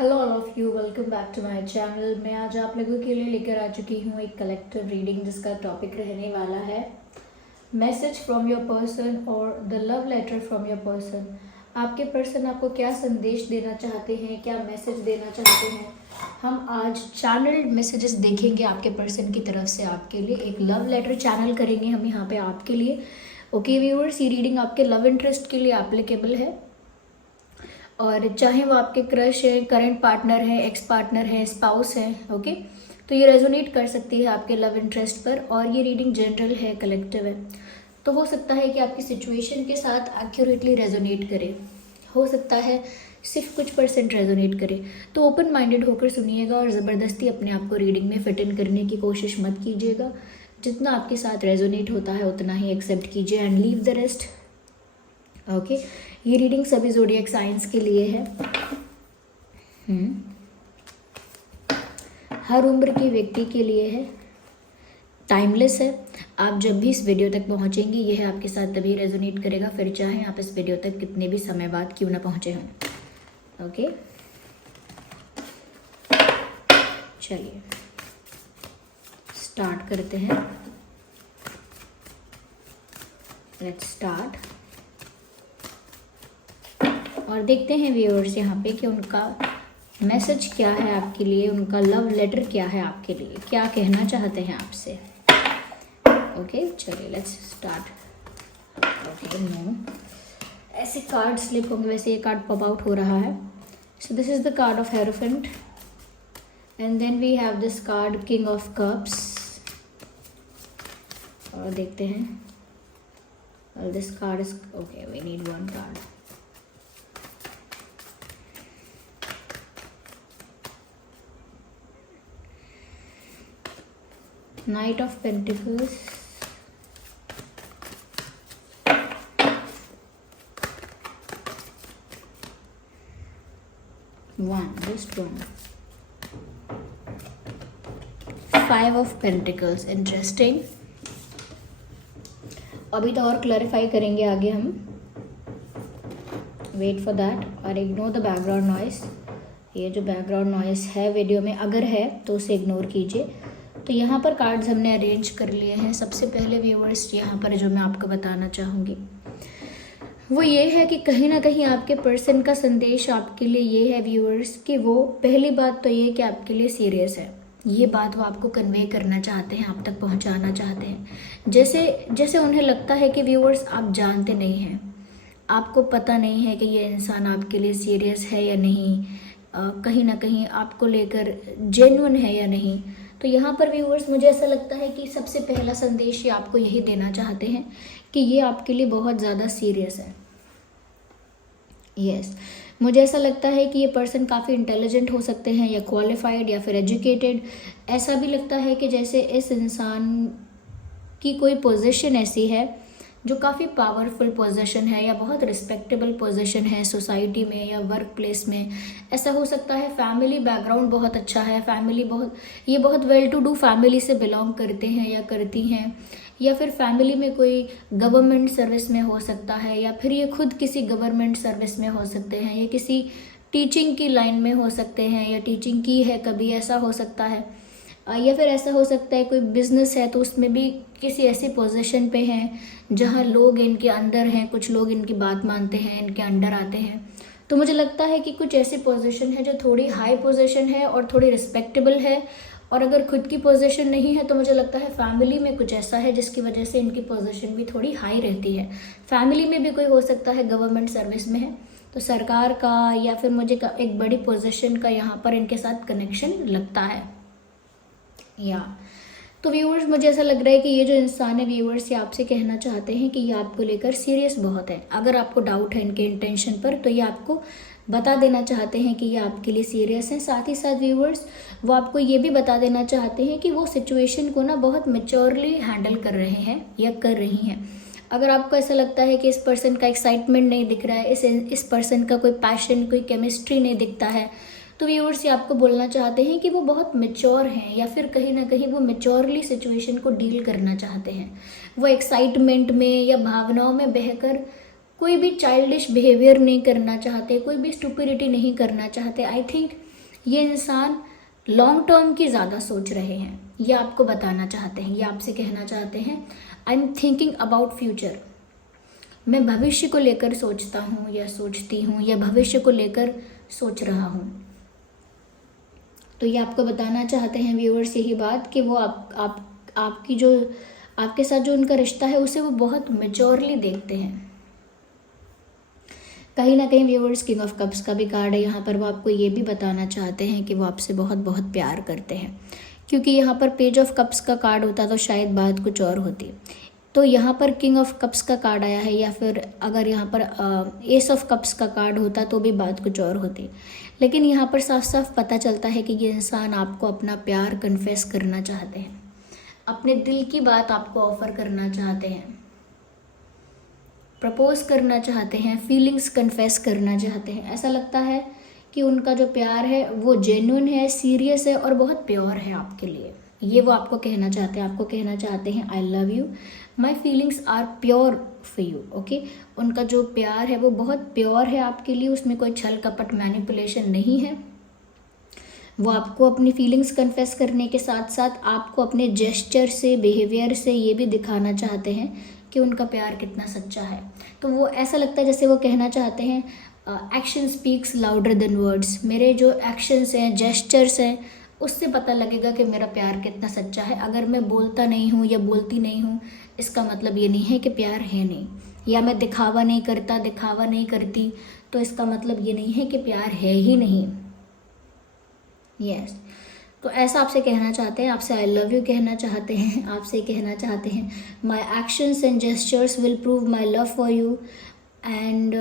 Hello all of you, welcome back to my channel. मैं आज आप लोगों के लिए लेकर आ चुकी हूँ एक कलेक्टिव रीडिंग जिसका टॉपिक रहने वाला है मैसेज फ्रॉम योर पर्सन और the love letter from your person. आपके पर्सन आपको क्या संदेश देना चाहते हैं, क्या मैसेज देना चाहते हैं। हम आज चैनल्ड मैसेजेस देखेंगे आपके पर्सन की तरफ से आपके लिए। एक लव लेटर चैनल करेंगे हम यहाँ पे आपके लिए। ओके व्यूअर्स, ये रीडिंग आपके लव इंटरेस्ट के लिए एप्लीकेबल है और चाहे वो आपके क्रश है, करंट पार्टनर है, एक्स पार्टनर है, स्पाउस है, ओके, तो ये रेजोनेट कर सकती है आपके लव इंटरेस्ट पर। और ये रीडिंग जनरल है, कलेक्टिव है, तो हो सकता है कि आपकी सिचुएशन के साथ एक्यूरेटली रेजोनेट करे, हो सकता है सिर्फ कुछ परसेंट रेजोनेट करे। तो ओपन माइंडेड होकर सुनिएगा और ज़बरदस्ती अपने आप को रीडिंग में फिट इन करने की कोशिश मत कीजिएगा। जितना आपके साथ रेजोनेट होता है उतना ही एक्सेप्ट कीजिए and leave the rest. Okay, ये रीडिंग सभी ज़ोडिएक साइंस के लिए है। हर उम्र के व्यक्ति के लिए है, टाइमलेस है। आप जब भी इस वीडियो तक पहुंचेंगे यह आपके साथ तभी रेजोनेट करेगा, फिर चाहे आप इस वीडियो तक कितने भी समय बाद क्यों ना पहुंचे हों। ओके, चलिए स्टार्ट करते हैं। लेट्स स्टार्ट और देखते हैं व्यूअर्स यहाँ पे कि उनका मैसेज क्या है आपके लिए, उनका लव लेटर क्या है आपके लिए, क्या कहना चाहते हैं आपसे। ओके चलिए लेट्स स्टार्ट। ओके नो, ऐसे कार्ड स्लिप होंगे, वैसे ये कार्ड पॉप आउट हो रहा है। So this is the card of hierophant and then we have this card king of cups. और देखते हैं this card is okay, we need one card. Knight of Pentacles, just one. Five of Pentacles, interesting। अभी तो और clarify करेंगे आगे हम, wait for that. और इग्नोर द बैकग्राउंड नॉइस। ये जो बैकग्राउंड नॉइस है वीडियो में अगर है तो उसे इग्नोर कीजिए। तो यहाँ पर कार्ड्स हमने अरेंज कर लिए हैं। सबसे पहले व्यूअर्स यहाँ पर जो मैं आपको बताना चाहूँगी वो ये है कि कहीं ना कहीं आपके पर्सन का संदेश आपके लिए ये है व्यूअर्स कि वो, पहली बात तो ये कि आपके लिए सीरियस है। ये बात वो आपको कन्वे करना चाहते हैं, आप तक पहुँचाना चाहते हैं। जैसे उन्हें लगता है कि व्यूअर्स आप जानते नहीं हैं, आपको पता नहीं है कि ये इंसान आपके लिए सीरियस है या नहीं, कहीं ना कहीं आपको लेकर जेन्युइन है या नहीं। तो यहाँ पर व्यूअर्स मुझे ऐसा लगता है कि सबसे पहला संदेश ये आपको यही देना चाहते हैं कि ये आपके लिए बहुत ज़्यादा सीरियस है। यस, मुझे ऐसा लगता है कि ये पर्सन काफ़ी इंटेलिजेंट हो सकते हैं या क्वालिफाइड या फिर एजुकेटेड। ऐसा भी लगता है कि जैसे इस इंसान की कोई पोजीशन ऐसी है जो काफ़ी पावरफुल पोजीशन है या बहुत रिस्पेक्टेबल पोजीशन है सोसाइटी में या वर्क प्लेस में। ऐसा हो सकता है फैमिली बैकग्राउंड बहुत अच्छा है, ये बहुत वेल टू डू फैमिली से बिलोंग करते हैं या करती हैं, या फिर फैमिली में कोई गवर्नमेंट सर्विस में हो सकता है, या फिर ये खुद किसी गवर्नमेंट सर्विस में हो सकते हैं, या किसी टीचिंग की लाइन में हो सकते हैं या टीचिंग की है कभी, ऐसा हो सकता है। या फिर ऐसा हो सकता है कोई बिजनेस है तो उसमें भी किसी ऐसी पोजीशन पे हैं जहां लोग इनके अंदर हैं, कुछ लोग इनकी बात मानते हैं, इनके अंडर आते हैं। तो मुझे लगता है कि कुछ ऐसी पोजीशन है जो थोड़ी हाई पोजीशन है और थोड़ी रिस्पेक्टेबल है। और अगर खुद की पोजीशन नहीं है तो मुझे लगता है फैमिली में कुछ ऐसा है जिसकी वजह से इनकी पोजीशन भी थोड़ी हाई रहती है। फैमिली में भी कोई हो सकता है गवर्नमेंट सर्विस में है, तो सरकार का या फिर मुझे एक बड़ी पोजीशन का यहाँ पर इनके साथ कनेक्शन लगता है। या तो व्यूअर्स मुझे ऐसा लग रहा है कि ये जो इंसान है व्यूअर्स, ये आपसे कहना चाहते हैं कि ये आपको लेकर सीरियस बहुत है। अगर आपको डाउट है इनके इंटेंशन पर तो ये आपको बता देना चाहते हैं कि ये आपके लिए सीरियस हैं। साथ ही साथ व्यूअर्स वो आपको ये भी बता देना चाहते हैं कि वो सिचुएशन को ना बहुत मैच्योरली हैंडल कर रहे हैं या कर रही हैं। अगर आपको ऐसा लगता है कि इस पर्सन का एक्साइटमेंट नहीं दिख रहा है, इस पर्सन का कोई पैशन, कोई केमिस्ट्री नहीं दिखता है, तो व्यूअर्स ये आपको बोलना चाहते हैं कि वो बहुत मैच्योर हैं या फिर कहीं ना कहीं वो मैच्योरली सिचुएशन को डील करना चाहते हैं। वो एक्साइटमेंट में या भावनाओं में बहकर कोई भी चाइल्डिश बिहेवियर नहीं करना चाहते, कोई भी स्टुपिडिटी नहीं करना चाहते। आई थिंक ये इंसान लॉन्ग टर्म की ज़्यादा सोच रहे हैं, ये आपको बताना चाहते हैं, ये आपसे कहना चाहते हैं I am thinking about future. मैं भविष्य को लेकर सोचता हूँ या सोचती हूँ या भविष्य को लेकर सोच रहा हूँ। तो ये आपको बताना चाहते हैं व्यूअर्स यही बात कि वो आपकी जो आपके साथ जो उनका रिश्ता है उसे वो बहुत मैच्योरली देखते हैं। कहीं ना कहीं व्यूअर्स किंग ऑफ कप्स का भी कार्ड है यहाँ पर। वो आपको ये भी बताना चाहते हैं कि वो आपसे बहुत बहुत प्यार करते हैं, क्योंकि यहाँ पर पेज ऑफ कप्स का कार्ड होता तो शायद बात कुछ और होती। तो यहाँ पर किंग ऑफ कप्स का कार्ड आया है, या फिर अगर यहाँ पर एस ऑफ कप्स का कार्ड होता तो भी बात कुछ और होती। लेकिन यहाँ पर साफ साफ पता चलता है कि ये इंसान आपको अपना प्यार कन्फेस करना चाहते हैं, अपने दिल की बात आपको ऑफर करना चाहते हैं, प्रपोज करना चाहते हैं, फीलिंग्स कन्फेस करना चाहते हैं। ऐसा लगता है कि उनका जो प्यार है वो जेन्युइन है, सीरियस है और बहुत प्योर है आपके लिए। ये वो आपको कहना चाहते हैं। आपको कहना चाहते हैं I love you, my feelings are pure for you. Okay, उनका जो प्यार है वो बहुत प्योर है आपके लिए, उसमें कोई छल कपट मैनिपुलेशन नहीं है। वो आपको अपनी फीलिंग्स कन्फेस करने के साथ साथ आपको अपने जेस्चर से, बिहेवियर से ये भी दिखाना चाहते हैं कि उनका प्यार कितना सच्चा है। तो वो ऐसा लगता है जैसे वो कहना चाहते हैं action speaks louder than words. मेरे जो एक्शंस हैं, जेस्चर्स हैं, उससे पता लगेगा कि मेरा प्यार कितना सच्चा है। अगर मैं बोलता नहीं हूँ या बोलती नहीं हूँ, इसका मतलब ये नहीं है कि प्यार है नहीं, या मैं दिखावा नहीं करता, दिखावा नहीं करती, तो इसका मतलब ये नहीं है कि प्यार है ही नहीं। यस, तो ऐसा आपसे कहना चाहते हैं, आपसे आई लव यू कहना चाहते हैं, आपसे कहना चाहते हैं my actions and gestures will prove my love for you and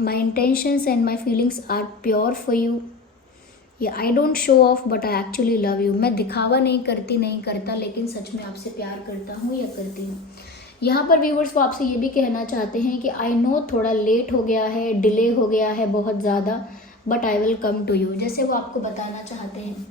my intentions and my feelings are pure for you. या I don't show off but I actually love you. मैं दिखावा नहीं करता, लेकिन सच में आपसे प्यार करता हूँ या करती हूँ। यहाँ पर व्यूवर्स वो आपसे ये भी कहना चाहते हैं कि आई नो थोड़ा लेट हो गया है, डिले हो गया है बहुत ज़्यादा, but I will come to you. जैसे वो आपको बताना चाहते हैं,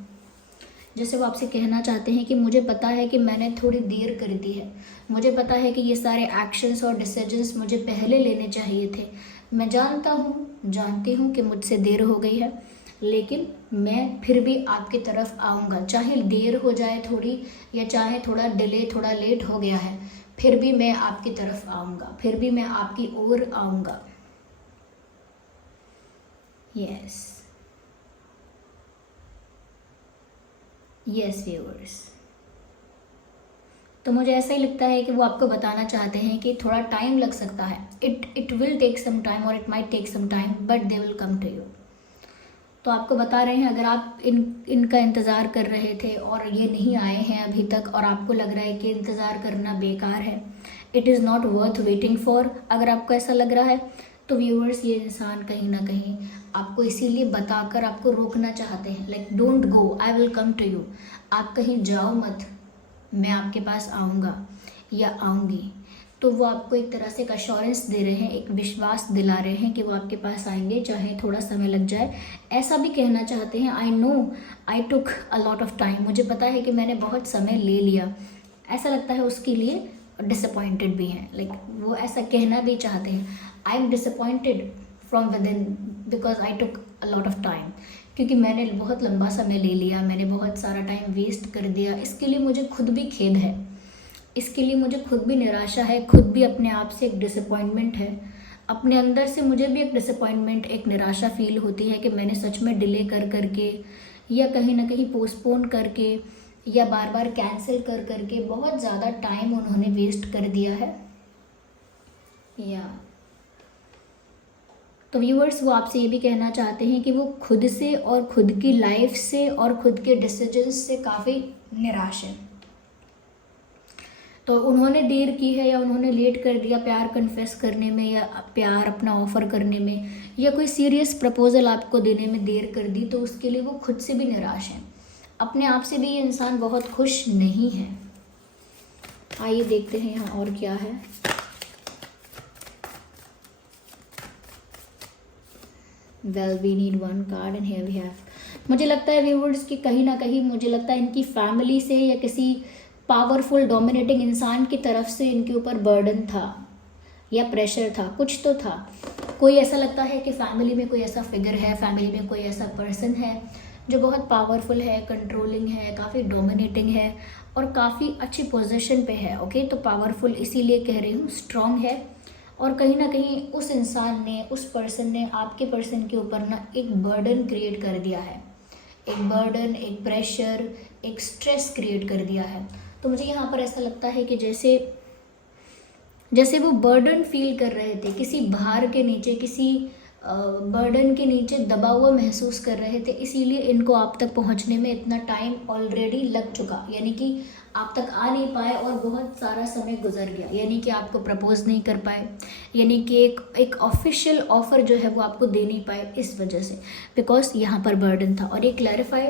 जैसे वो आपसे कहना चाहते हैं कि मुझे पता है कि मैंने थोड़ी देर कर दी है, मुझे पता है कि ये सारे एक्शंस और डिसीजंस मुझे पहले लेने चाहिए थे। मैं जानती हूँ कि मुझसे देर हो गई है, लेकिन मैं फिर भी आपकी तरफ आऊँगा। चाहे देर हो जाए थोड़ी, या चाहे थोड़ा डिले, थोड़ा लेट हो गया है, फिर भी मैं आपकी तरफ आऊँगा, फिर भी मैं आपकी ओर आऊँगा। यस व्यूअर्स, तो मुझे ऐसा ही लगता है कि वो आपको बताना चाहते हैं कि थोड़ा टाइम लग सकता है, it will take some time और it might take some time, but they will come to you. तो आपको बता रहे हैं, अगर आप इनका इंतज़ार कर रहे थे और ये नहीं आए हैं अभी तक, और आपको लग रहा है कि इंतज़ार करना बेकार है, it is not worth waiting for, अगर आपको ऐसा लग रहा है, तो व्यूअर्स ये इंसान कहीं ना कहीं आपको इसीलिए बताकर आपको रोकना चाहते हैं। Like don't go, I will come to you, आप कहीं जाओ मत, मैं आपके पास आऊँगा या आऊँगी। तो वो आपको एक तरह से एक अश्योरेंस दे रहे हैं, एक विश्वास दिला रहे हैं कि वो आपके पास आएंगे, चाहे थोड़ा समय लग जाए। ऐसा भी कहना चाहते हैं I know I took a lot of time, मुझे पता है कि मैंने बहुत समय ले लिया। ऐसा लगता है उसके लिए डिसअपॉइंटेड भी हैं, लाइक वो ऐसा कहना भी चाहते हैं I am disappointed from with in because I took a lot of time, क्योंकि मैंने बहुत लंबा समय ले लिया, मैंने बहुत सारा टाइम वेस्ट कर दिया। इसके लिए मुझे खुद भी खेद है, इसके लिए मुझे खुद भी निराशा है, खुद भी अपने आप से एक डिसअपॉइंटमेंट है, अपने अंदर से मुझे भी एक डिसअपॉइंटमेंट, एक निराशा फील होती है कि मैंने सच में डिले कर करके, या कहीं ना कहीं पोस्टपोन करके, या बार बार कैंसिल कर करके बहुत ज़्यादा टाइम उन्होंने वेस्ट कर दिया है। या तो व्यूअर्स वो आपसे ये भी कहना चाहते हैं कि वो खुद से और खुद की लाइफ से और खुद के डिसीजंस से काफ़ी निराश है। तो उन्होंने देर की है या उन्होंने लेट कर दिया प्यार कन्फेस करने में, या प्यार अपना ऑफ़र करने में, या कोई सीरियस प्रपोजल आपको देने में देर कर दी, तो उसके लिए वो खुद से भी निराश हैं। अपने आप से भी ये इंसान बहुत खुश नहीं है। आइए देखते हैं यहाँ और क्या है। Well we need one card and here we have, मुझे लगता है व्यूअर्स कि कहीं ना कहीं मुझे लगता है इनकी फैमिली से या किसी पावरफुल डोमिनेटिंग इंसान की तरफ से इनके ऊपर बर्डन था या प्रेशर था, कुछ तो था। कोई ऐसा लगता है कि फैमिली में कोई ऐसा फिगर है, फैमिली में कोई ऐसा पर्सन है जो बहुत पावरफुल है, कंट्रोलिंग है, काफ़ी डोमिनेटिंग है और काफ़ी अच्छी पोजीशन पे है। ओके, तो पावरफुल इसीलिए कह रही हूँ, स्ट्रांग है। और कहीं ना कहीं उस इंसान ने, उस पर्सन ने आपके पर्सन के ऊपर ना एक बर्डन क्रिएट कर दिया है, एक बर्डन, एक प्रेशर, एक स्ट्रेस क्रिएट कर दिया है। तो मुझे यहाँ पर ऐसा लगता है कि जैसे जैसे वो बर्डन फील कर रहे थे, किसी भार के नीचे, किसी बर्डन के नीचे दबा हुआ महसूस कर रहे थे, इसीलिए इनको आप तक पहुंचने में इतना टाइम ऑलरेडी लग चुका, यानी कि आप तक आ नहीं पाए और बहुत सारा समय गुजर गया, यानी कि आपको प्रपोज नहीं कर पाए, यानी कि एक ऑफिशियल ऑफर जो है वो आपको दे नहीं पाए इस वजह से, बिकॉज यहाँ पर बर्डन था। और ये क्लैरिफाई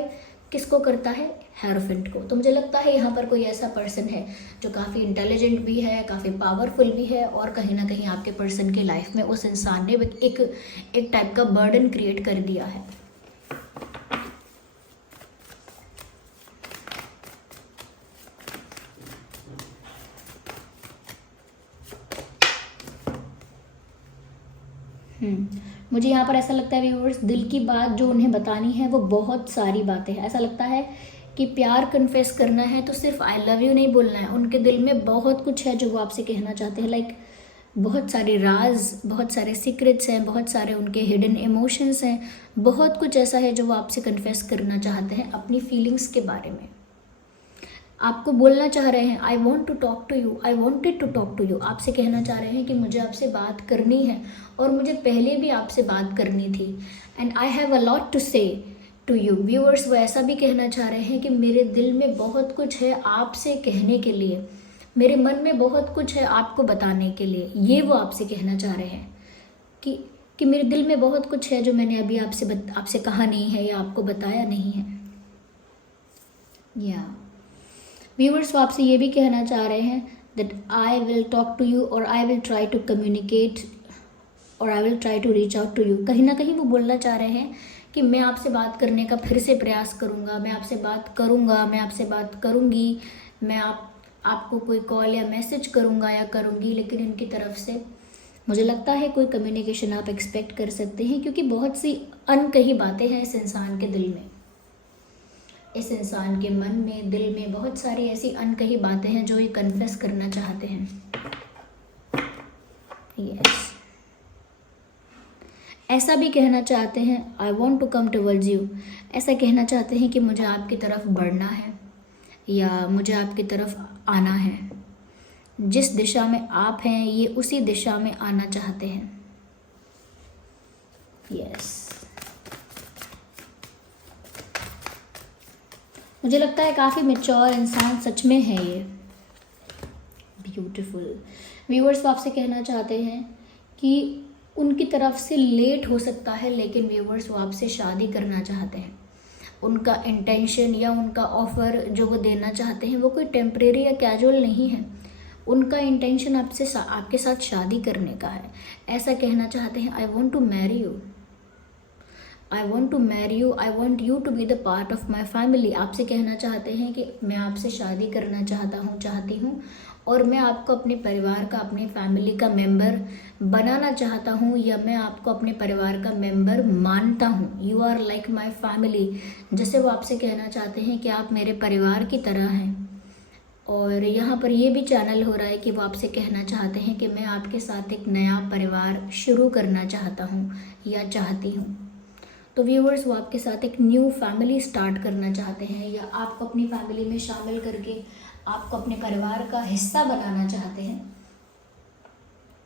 किसको करता है? हेरोफेंट को। तो मुझे लगता है यहाँ पर कोई ऐसा पर्सन है जो काफ़ी इंटेलिजेंट भी है, काफ़ी पावरफुल भी है, और कहीं ना कहीं आपके पर्सन की लाइफ में उस इंसान ने एक टाइप का बर्डन क्रिएट कर दिया है। मुझे यहाँ पर ऐसा लगता है व्यूअर्स, दिल की बात जो उन्हें बतानी है वो बहुत सारी बातें हैं। ऐसा लगता है कि प्यार कन्फेस करना है तो सिर्फ आई लव यू नहीं बोलना है, उनके दिल में बहुत कुछ है जो वो आपसे कहना चाहते हैं। लाइक बहुत सारे राज, बहुत सारे सीक्रेट्स हैं, बहुत सारे उनके हिडन इमोशंस हैं, बहुत कुछ ऐसा है जो वो आपसे कन्फेस करना चाहते हैं अपनी फीलिंग्स के बारे में। आपको बोलना चाह रहे हैं I want to talk to you, I wanted to talk to you. आपसे कहना चाह रहे हैं कि मुझे आपसे बात करनी है और मुझे पहले भी आपसे बात करनी थी, and I have a lot to say to you. Viewers, वो ऐसा भी कहना चाह रहे हैं कि मेरे दिल में बहुत कुछ है आपसे कहने के लिए, मेरे मन में बहुत कुछ है आपको बताने के लिए। ये वो आपसे कहना चाह रहे हैं कि मेरे दिल में बहुत कुछ है जो मैंने अभी आपसे कहा नहीं है या आपको बताया नहीं है। या व्यूअर्स, वो आपसे ये भी कहना चाह रहे हैं that I will talk to you और I will try to communicate और I will try to reach out to you. कहीं ना कहीं वो बोलना चाह रहे हैं कि मैं आपसे बात करने का फिर से प्रयास करूँगा, मैं आपसे बात करूँगा, मैं आपसे बात करूँगी, मैं आपको कोई कॉल या मैसेज करूँगा या करूँगी, लेकिन इनकी तरफ से मुझे लगता है कोई कम्युनिकेशन आप एक्सपेक्ट कर सकते हैं, क्योंकि बहुत सी अनकही बातें हैं इस इंसान के दिल में, इस इंसान के मन में, दिल में बहुत सारी ऐसी अनकही बातें हैं जो ये कन्फेस करना चाहते हैं। यस, ऐसा भी कहना चाहते हैं I want to come towards you, ऐसा कहना चाहते हैं कि मुझे आपकी तरफ बढ़ना है या मुझे आपकी तरफ आना है। जिस दिशा में आप हैं ये उसी दिशा में आना चाहते हैं। यस, मुझे लगता है काफ़ी मैच्योर इंसान सच में है ये। ब्यूटीफुल। व्यूअर्स, वो आपसे कहना चाहते हैं कि उनकी तरफ से लेट हो सकता है, लेकिन व्यूअर्स वो आपसे शादी करना चाहते हैं। उनका इंटेंशन या उनका ऑफ़र जो वो देना चाहते हैं वो कोई टेम्परेरी या कैजुअल नहीं है। उनका इंटेंशन आपके साथ शादी करने का है। ऐसा कहना चाहते हैं I want to marry you, I want to marry you, I want you to be the part of my family. आपसे कहना चाहते हैं कि मैं आपसे शादी करना चाहती हूँ और मैं आपको अपने परिवार का, अपनी फैमिली का मेंबर बनाना चाहता हूँ, या मैं आपको अपने परिवार का मेंबर मानता हूँ। You are like my family. जैसे वो आपसे कहना चाहते हैं कि आप मेरे परिवार की तरह हैं। और यहाँ पर ये भी चैनल हो रहा है कि वो आपसे कहना चाहते हैं कि मैं आपके साथ एक नया परिवार शुरू करना चाहता हूँ या चाहती हूँ। तो व्यूअर्स, वो आपके साथ एक न्यू फैमिली स्टार्ट करना चाहते हैं या आपको अपनी फैमिली में शामिल करके आपको अपने परिवार का हिस्सा बनाना चाहते हैं।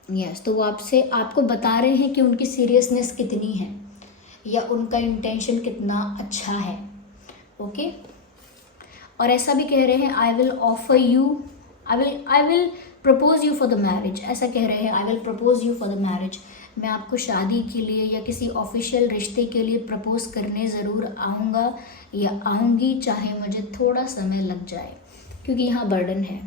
यस, तो वो आपको बता रहे हैं कि उनकी सीरियसनेस कितनी है या उनका इंटेंशन कितना अच्छा है। ओके, और ऐसा भी कह रहे हैं I will offer you, I will propose you for the marriage. ऐसा कह रहे हैं I will propose you for the marriage. मैं आपको शादी के लिए या किसी ऑफिशियल रिश्ते के लिए प्रपोज करने ज़रूर आऊँगा या आऊँगी, चाहे मुझे थोड़ा समय लग जाए, क्योंकि यहाँ बर्डन है।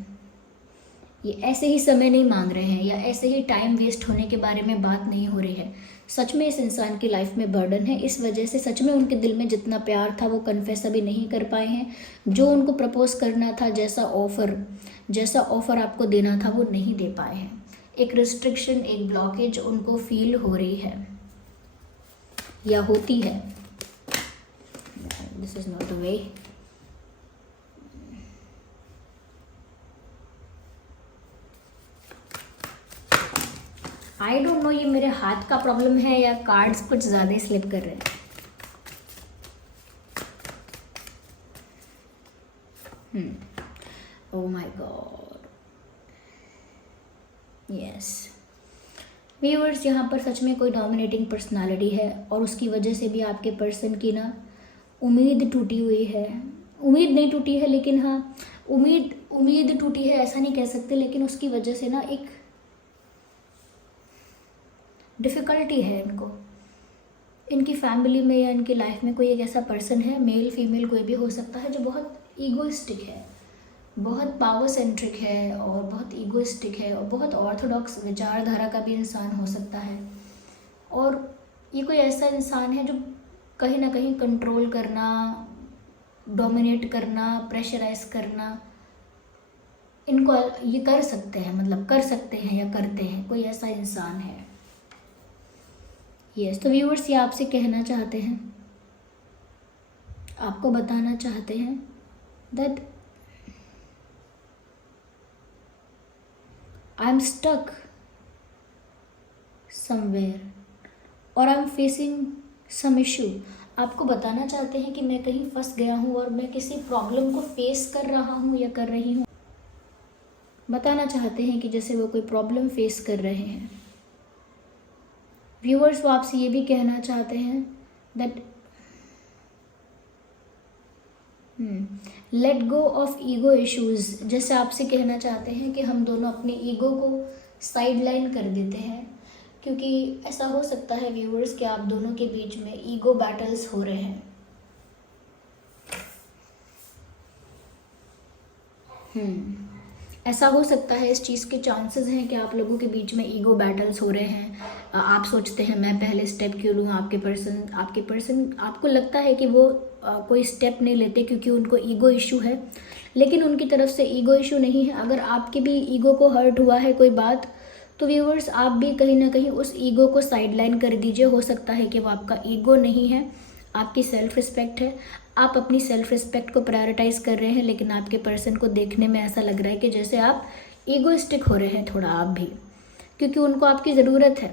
ये ऐसे ही समय नहीं मांग रहे हैं या ऐसे ही टाइम वेस्ट होने के बारे में बात नहीं हो रही है। सच में इस इंसान की लाइफ में बर्डन है, इस वजह से सच में उनके दिल में जितना प्यार था वो कन्फेस अभी नहीं कर पाए हैं। जो उनको प्रपोज करना था, जैसा ऑफ़र आपको देना था वो नहीं दे पाए हैं। एक रिस्ट्रिक्शन, एक ब्लॉकेज उनको फील हो रही है या होती है। This is not the way. I don't know ये मेरे हाथ का प्रॉब्लम है या कार्ड्स कुछ ज़्यादा ही स्लिप कर रहे हैं। Oh my God, yes viewers, यहाँ पर सच में कोई डोमिनेटिंग पर्सनालिटी है और उसकी वजह से भी आपके पर्सन की ना उम्मीद टूटी हुई है। उम्मीद नहीं टूटी है, लेकिन हाँ उम्मीद टूटी है ऐसा नहीं कह सकते, लेकिन उसकी वजह से ना एक डिफ़िकल्टी है इनको। इनकी फैमिली में या इनकी लाइफ में कोई एक ऐसा पर्सन है, मेल फीमेल कोई भी हो सकता है, जो बहुत ईगोइस्टिक है, बहुत पावर सेंट्रिक है और बहुत ईगोइस्टिक है और बहुत ऑर्थोडॉक्स विचारधारा का भी इंसान हो सकता है। और ये कोई ऐसा इंसान है जो कहीं ना कहीं कंट्रोल करना, डोमिनेट करना, प्रेशराइज करना, इनको ये कर सकते हैं, मतलब कर सकते हैं या करते हैं, कोई ऐसा इंसान है। यस, तो व्यूअर्स ये आपसे कहना चाहते हैं, आपको बताना चाहते हैं that I am stuck somewhere और I am facing some issue. आपको बताना चाहते हैं कि मैं कहीं फंस गया हूँ और मैं किसी प्रॉब्लम को फेस कर रहा हूँ या कर रही हूँ। बताना चाहते हैं कि जैसे वो कोई प्रॉब्लम फेस कर रहे हैं। व्यूअर्स वो आपसे ये भी कहना चाहते हैं that let go of ego issues. जैसे आपसे कहना चाहते हैं कि हम दोनों अपने ईगो को साइड लाइन कर देते हैं, क्योंकि ऐसा हो सकता है व्यूअर्स कि आप दोनों के बीच में ईगो बैटल्स हो रहे हैं। ऐसा हो सकता है, इस चीज़ के चांसेस हैं कि आप लोगों के बीच में ईगो बैटल्स हो रहे हैं। आप सोचते हैं मैं पहले स्टेप क्यों लूँ, आपके पर्सन आपको लगता है कि वो कोई स्टेप नहीं लेते क्योंकि उनको ईगो इशू है, लेकिन उनकी तरफ से ईगो इशू नहीं है। अगर आपके भी ईगो को हर्ट हुआ है कोई बात, तो व्यूअर्स आप भी कहीं ना कहीं उस ईगो को साइडलाइन कर दीजिए। हो सकता है कि वो आपका ईगो नहीं है, आपकी सेल्फ रिस्पेक्ट है। आप अपनी सेल्फ रिस्पेक्ट को प्रायोरिटाइज कर रहे हैं, लेकिन आपके पर्सन को देखने में ऐसा लग रहा है कि जैसे आप ईगोइस्टिक हो रहे हैं थोड़ा आप भी, क्योंकि उनको आपकी ज़रूरत है।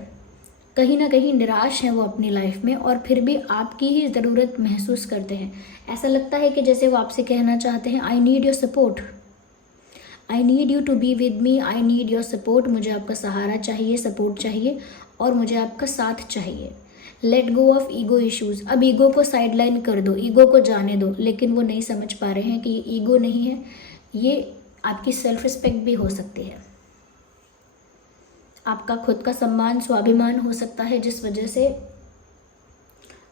कहीं ना कहीं निराश हैं वो अपनी लाइफ में और फिर भी आपकी ही ज़रूरत महसूस करते हैं। ऐसा लगता है कि जैसे वो आपसे कहना चाहते हैं I need your support, I need you to be with me, I need your support. मुझे आपका सहारा चाहिए, सपोर्ट चाहिए और मुझे आपका साथ चाहिए। Let go of ego issues. अब ईगो को साइडलाइन कर दो, ईगो को जाने दो, लेकिन वो नहीं समझ पा रहे हैं कि ये ईगो नहीं है, ये आपकी सेल्फ रिस्पेक्ट भी हो सकती है, आपका खुद का सम्मान, स्वाभिमान हो सकता है, जिस वजह से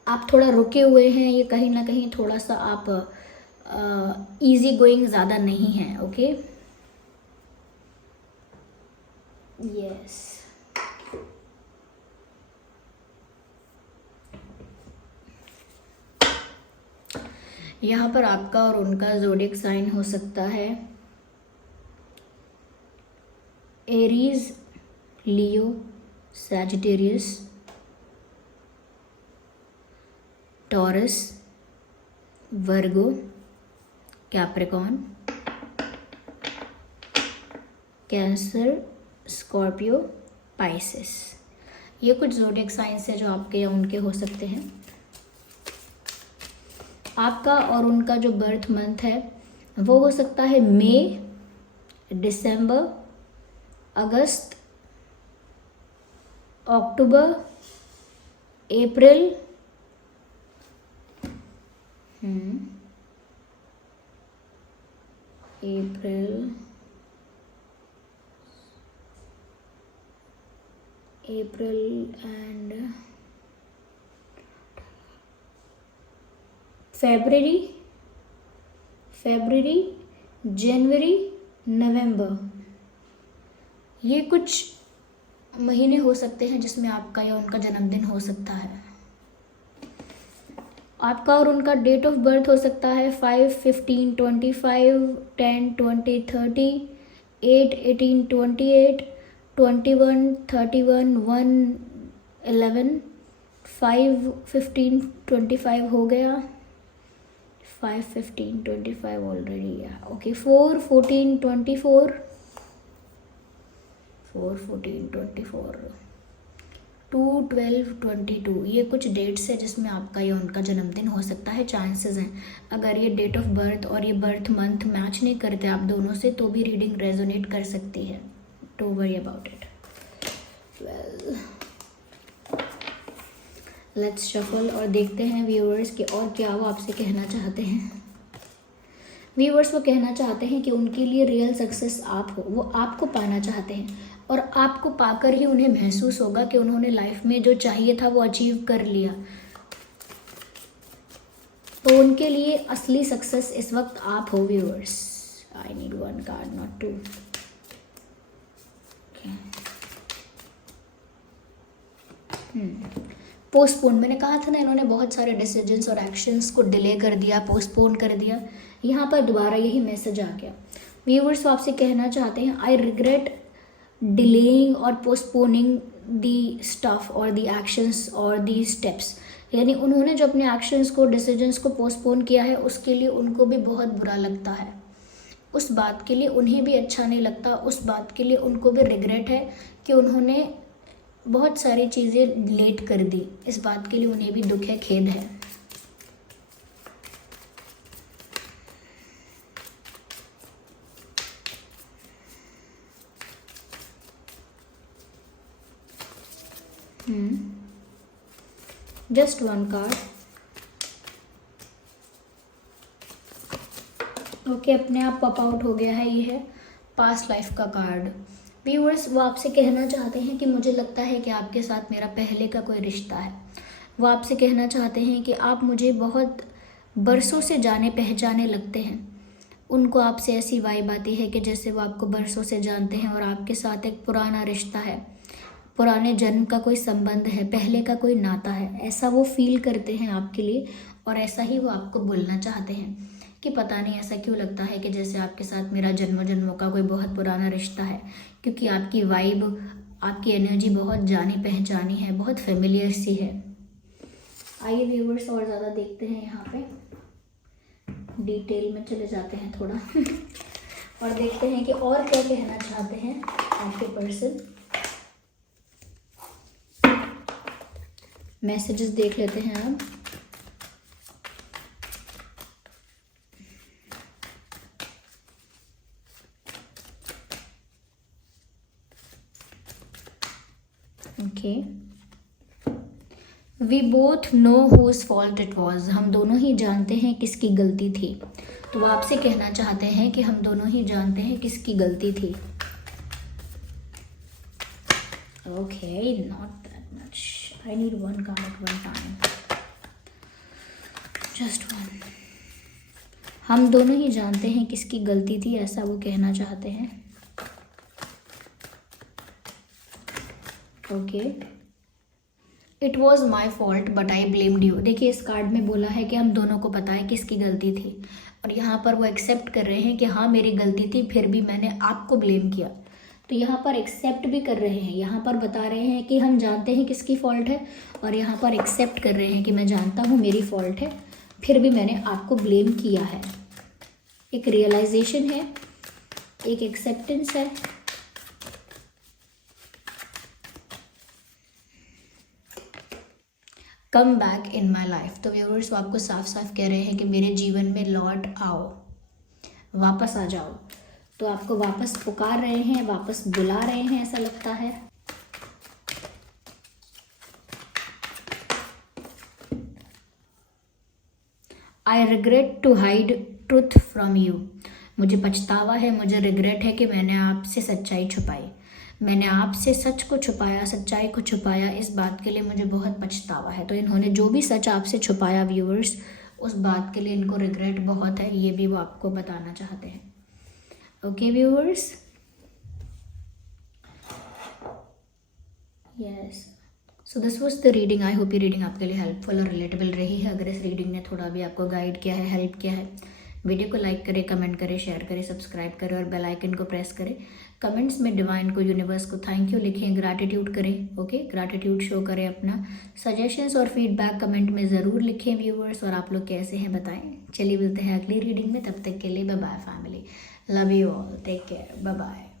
आप थोड़ा रुके हुए हैं। ये कहीं ना कहीं थोड़ा सा आप इजी गोइंग ज़्यादा नहीं हैं। ओके, यस, यहाँ पर आपका और उनका ज़ोडिएक साइन हो सकता है एरीज, लियो, सैजिटेरियस, टॉरस, वर्गो, कैप्रिकॉन, कैंसर, स्कॉर्पियो, पाइसेस। ये कुछ ज़ोडिएक साइंस है जो आपके या उनके हो सकते हैं। आपका और उनका जो बर्थ मंथ है वो हो सकता है मई, दिसंबर, अगस्त, अक्टूबर, अप्रैल, अप्रैल एंड फरवरी, जनवरी, नवंबर। ये कुछ महीने हो सकते हैं जिसमें आपका या उनका जन्मदिन हो सकता है। आपका और उनका डेट ऑफ बर्थ हो सकता है 5, 15, 25, 10, 20, 30, 8, 18, 28, 21, 31, 1, 11, 5, 15, 25 हो गया, 5, 15, 25 ऑलरेडी, ओके 4, 14, 24, 4, 14, 24, 2, 12, 22, ये कुछ डेट्स है जिसमें आपका या उनका जन्मदिन हो सकता है। चांसेस हैं अगर ये डेट ऑफ बर्थ और ये बर्थ मंथ मैच नहीं करते आप दोनों से तो भी रीडिंग रेजोनेट कर सकती है। Don't worry about it. Well, let's shuffle और देखते हैं व्यूअर्स के और क्या वो आपसे कहना चाहते हैं। व्यूअर्स वो कहना चाहते हैं कि उनके लिए रियल सक्सेस आप हो, वो आपको पाना चाहते हैं और आपको पाकर ही उन्हें महसूस होगा कि उन्होंने लाइफ में जो चाहिए था वो अचीव कर लिया। तो उनके लिए असली सक्सेस इस वक्त आप हो viewers. I need 1 card not 2। Postpone, मैंने कहा था ना इन्होंने बहुत सारे डिसीजंस और एक्शंस को डिले कर दिया, पोस्टपोन कर दिया। यहाँ पर दोबारा यही मैसेज आ गया। व्यूअर्स आपसे कहना चाहते हैं आई रिग्रेट डिलेइंग और पोस्टपोनिंग दी स्टफ और दी एक्शंस और दी स्टेप्स। यानी उन्होंने जो अपने एक्शंस को, डिसीजंस को पोस्टपोन किया है उसके लिए उनको भी बहुत बुरा लगता है। उस बात के लिए उन्हें भी अच्छा नहीं लगता, उस बात के लिए उनको भी रिग्रेट है कि उन्होंने बहुत सारी चीज़ें लेट कर दी। इस बात के लिए उन्हें भी दुख है, खेद है। Just 1 card. ओके, अपने आप पॉप आउट हो गया है। ये है पास्ट लाइफ का कार्ड। व्यूअर्स वो आपसे कहना चाहते हैं कि मुझे लगता है कि आपके साथ मेरा पहले का कोई रिश्ता है। वो आपसे कहना चाहते हैं कि आप मुझे बहुत बरसों से जाने पहचाने लगते हैं। उनको आपसे ऐसी वाइब आती है कि जैसे वो आपको बरसों से जानते हैं और आपके साथ एक पुराना रिश्ता है, पुराने जन्म का कोई संबंध है, पहले का कोई नाता है। ऐसा वो फील करते हैं आपके लिए और ऐसा ही वो आपको बोलना चाहते हैं कि पता नहीं ऐसा क्यों लगता है कि जैसे आपके साथ मेरा जन्मों जन्मों का कोई बहुत पुराना रिश्ता है, क्योंकि आपकी वाइब, आपकी एनर्जी बहुत जानी पहचानी है, बहुत फेमिलियर सी है। आइए व्यूअर्स और ज़्यादा देखते हैं, यहाँ पे डिटेल में चले जाते हैं थोड़ा और देखते हैं कि और क्या कहना चाहते हैं आपके पर्सन। मैसेजेस देख लेते हैं अब। Okay, we both know whose fault it was. हम दोनों ही जानते हैं किसकी गलती थी। तो वो आपसे कहना चाहते हैं कि हम दोनों ही जानते हैं किसकी गलती थी। Okay, not that much. I need 1 card at 1 time, just 1। हम दोनों ही जानते हैं किसकी गलती थी, ऐसा वो कहना चाहते हैं। Okay, it was my fault but I blamed you. देखिए इस कार्ड में बोला है कि हम दोनों को पता है किसकी गलती थी और यहाँ पर वो एक्सेप्ट कर रहे हैं कि हाँ मेरी गलती थी, फिर भी मैंने आपको ब्लेम किया। तो यहाँ पर एक्सेप्ट भी कर रहे हैं, यहाँ पर बता रहे हैं कि हम जानते हैं किसकी फॉल्ट है और यहाँ पर एक्सेप्ट कर रहे हैं कि मैं जानता हूँ मेरी फॉल्ट है, फिर भी मैंने आपको ब्लेम किया है। एक रियलाइजेशन है, एक एक्सेप्टेंस है। Come back in my life. तो व्यूअर्स वो आपको साफ साफ कह रहे हैं कि मेरे जीवन में लौट आओ, वापस आ जाओ। तो आपको वापस पुकार रहे हैं, वापस बुला रहे हैं, ऐसा लगता है। I regret to hide truth from you. मुझे पछतावा है, मुझे रिग्रेट है कि मैंने आपसे सच्चाई छुपाई। मैंने आपसे सच को छुपाया, सच्चाई को छुपाया। इस बात के लिए मुझे बहुत पछतावा है। तो इन्होंने जो भी सच आपसे छुपाया व्यूअर्स, उस बात के लिए इनको रिग्रेट बहुत है, ये भी वो आपको बताना चाहते हैं। Okay viewers, yes, so this was the reading. I hope ये रीडिंग आपके लिए हेल्पफुल और रिलेटेबल रही है। अगर इस रीडिंग ने थोड़ा भी आपको गाइड किया है, हेल्प किया है, वीडियो को लाइक करें, कमेंट करें, शेयर करें, सब्सक्राइब करें और बेल आइकन को प्रेस करें। कमेंट्स में डिवाइन को, यूनिवर्स को थैंक यू लिखें, ग्रैटिट्यूड करें। ओके, ग्रैटिट्यूड शो करें अपना। सजेशंस और फीडबैक कमेंट में ज़रूर लिखें व्यूवर्स, और आप लोग कैसे हैं बताएं। चलिए मिलते हैं अगली रीडिंग में, तब तक के लिए bye bye family, love you all, take care, bye bye.